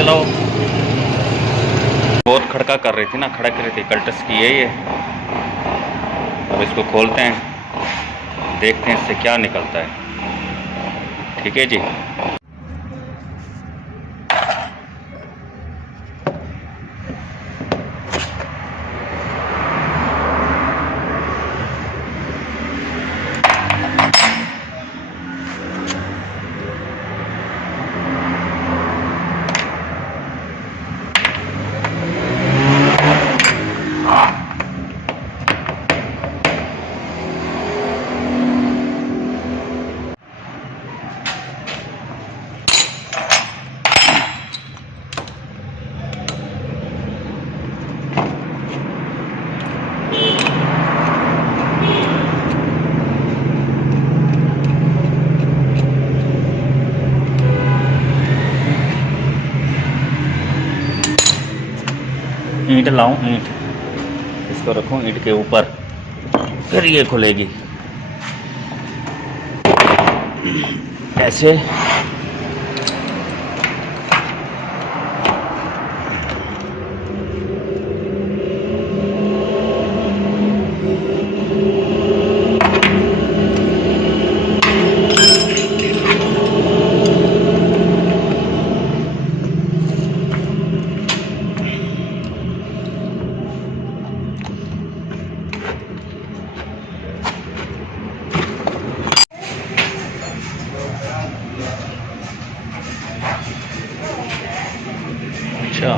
चलाओ। बहुत खड़का कर रही थी ना, खड़क रही थी, कल्टस की है ये। अब इसको खोलते हैं, देखते हैं इससे क्या निकलता है। ठीक है जी। ईंट लाऊं, ईंट इसको रखूं ईंट के ऊपर, फिर ये खुलेगी ऐसे। अच्छा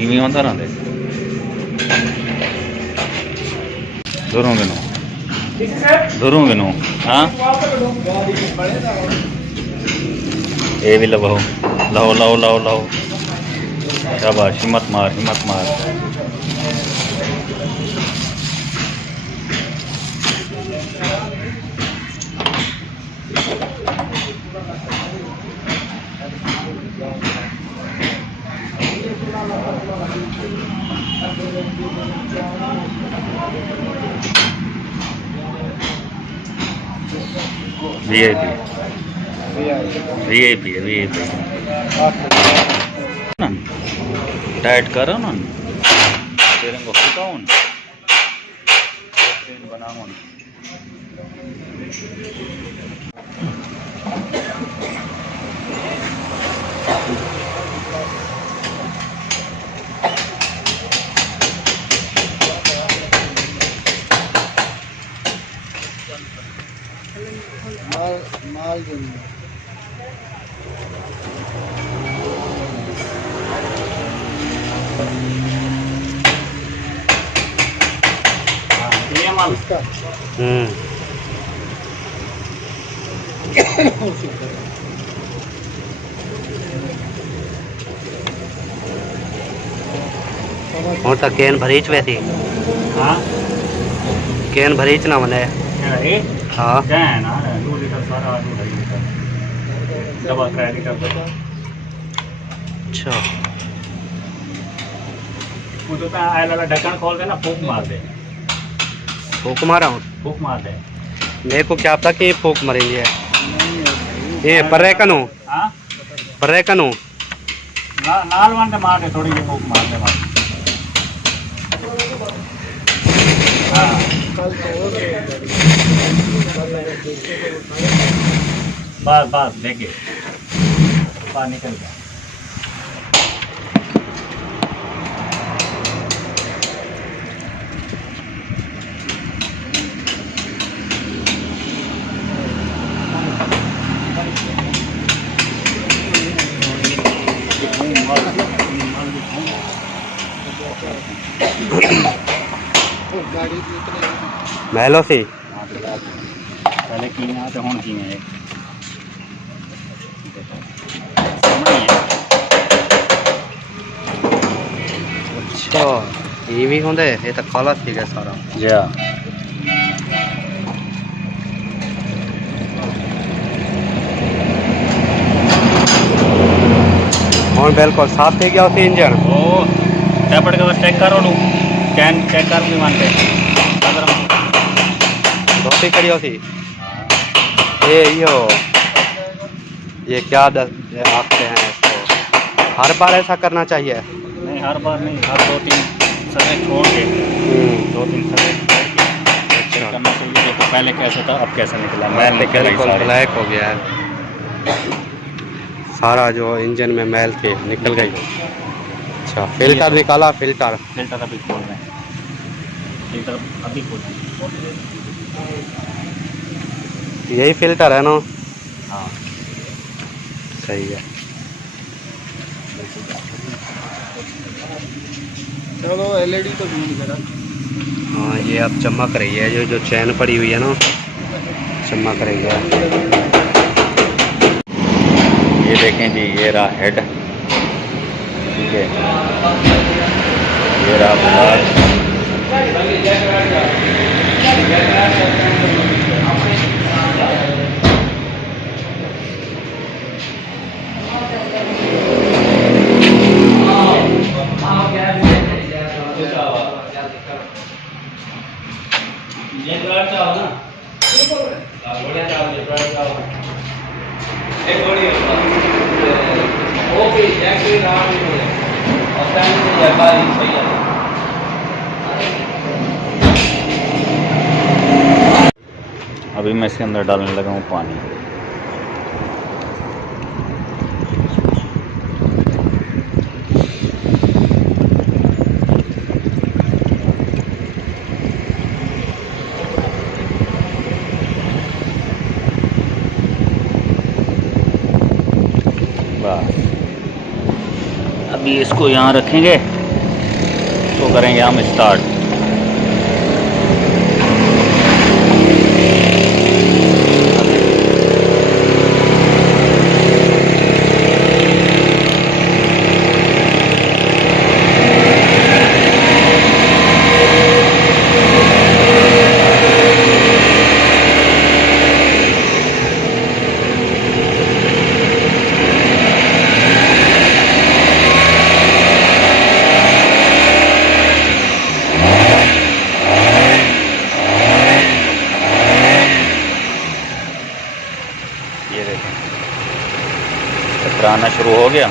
इवें होंदा रहंदे दूरों गिनो। हाँ ये भी लगाओ, लाओ लाओ लाओ लाओ, शाबाश, हिम्मत मार हिम्मत मार। वीआईपी वीआईपी है, वीआईपी टाइट करो ना, स्टीयरिंग को हल्का हो ना, बनाओ ना। माल ये माल इसका। और तो केन भरीच वैसी। हाँ केन भरीच ना मने। हाँ क्या है ना, 2 लीटर सारा 2 लीटर डबल 3 लीटर। अच्छा वो तो आए लगा ढक्कन खोल दे ना, फूक मार दे। फूक मारा हूँ, फूक मार दे। मेरे को क्या पता कि फूक मरेंगे। ये पर्रेकन हूँ, हाँ पर्रेकन हूँ। नाल वन मार दे, थोड़ी सी फूक मार दे बस। हाँ बस बस देखे बाहर निकल गया। महलो सी पहले की तो हूँ की है। अच्छा ये भी होंगे, ये तो काला ठीक है सारा। जा और बिल्कुल साफ थे गया उसे इंजन। ओ टैपड़ के बस चेक करो लू, चैन चेक कर भी मानते धोती खड़ी होती। ये क्या आखते हैं इसको, हर बार ऐसा करना चाहिए? नहीं, हर बार नहीं, हर 2-3 सरे छोड़ के 2-3 सरे छोड़ के फिर करना चाहिए। देखो पहले कैसा था, अब कैसा निकला, मैल निकल रही सारी। ब्लैक हो गया है सारा, जो इंजन में मैल थी निकल गई। अच्छा, फिल्टर निकाला? फिल्टर अभी खोल रहे हैं, फिल्टर अभी खोल रहे हैं। यही फिल्टर है ना? हाँ सही है। चलो एलईडी तो ढूंढ करा। हाँ, ये अब चमक रही है, जो चैन पड़ी हुई है ना, चमक रही है। ये देखें जी, ये रहा हेड, ठीक है, ये रहा ब्लास्ट। अभी मैं इसके अंदर डालने लगा हूँ पानी। बस अभी इसको यहाँ रखेंगे तो करेंगे हम स्टार्ट। ये देखें चक्कर आना शुरू हो गया।